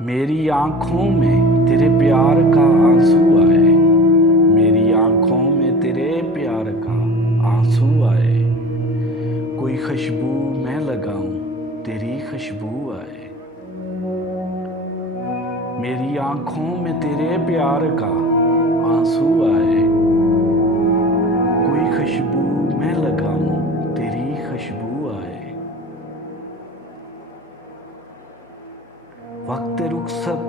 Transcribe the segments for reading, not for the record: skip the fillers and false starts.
मेरी आंखों में तेरे प्यार का आंसू आए। मेरी आंखों में तेरे प्यार का आंसू आए। कोई खुशबू मैं लगाऊं तेरी खुशबू आए। मेरी आंखों में तेरे प्यार का आंसू आए। कोई खुशबू मैं लगाऊं तेरी खुशबू आए। वक्त रुखसत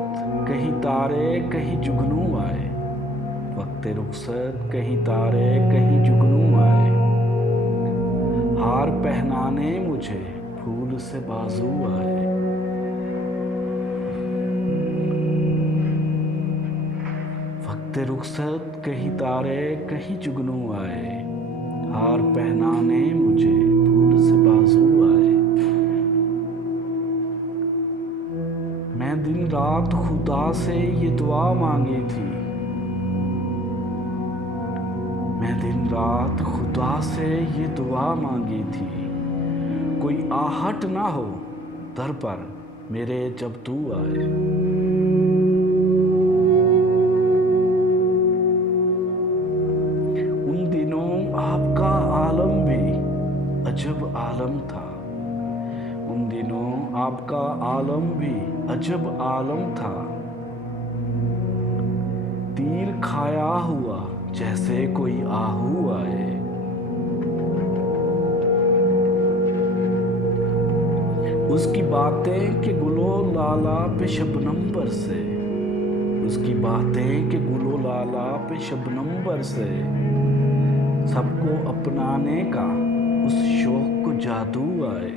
कहीं तारे कहीं जुगनू आए। वक्त रुखसत कहीं तारे कहीं जुगनू आए। हार पहनाने मुझे फूल से बाजू आए। वक्त रुखसत कहीं तारे कहीं जुगनू आए। हार पहनाने मुझे फूल से बाजू आए। मैं दिन रात खुदा से ये दुआ मांगी थी। मैं दिन रात खुदा से ये दुआ मांगी थी। कोई आहट ना हो दर पर मेरे जब तू आए। उन दिनों आपका आलम भी अजब आलम था। उन दिनों आपका आलम भी अजब आलम था। तीर खाया हुआ जैसे कोई आहू आए। उसकी बातें के गुलो लाला पे शबनम बरसे। उसकी बातें के गुलो लाला पे शबनम बरसे। सबको अपनाने का उस शौक को जादू आए।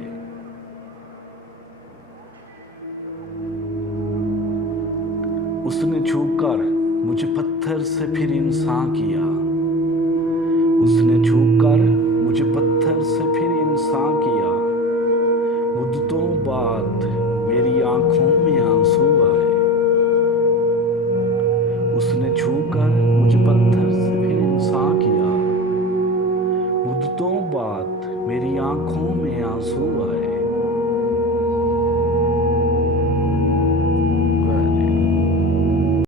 उसने छूकर मुझे पत्थर से फिर इंसान किया। उसने छूकर मुझे पत्थर से फिर इंसान किया। मुद्दतों बाद मेरी आंखों में आंसू आए। उसने छूकर मुझे पत्थर से फिर इंसान किया। मुद्दतों बाद मेरी आंखों में आंसू आए।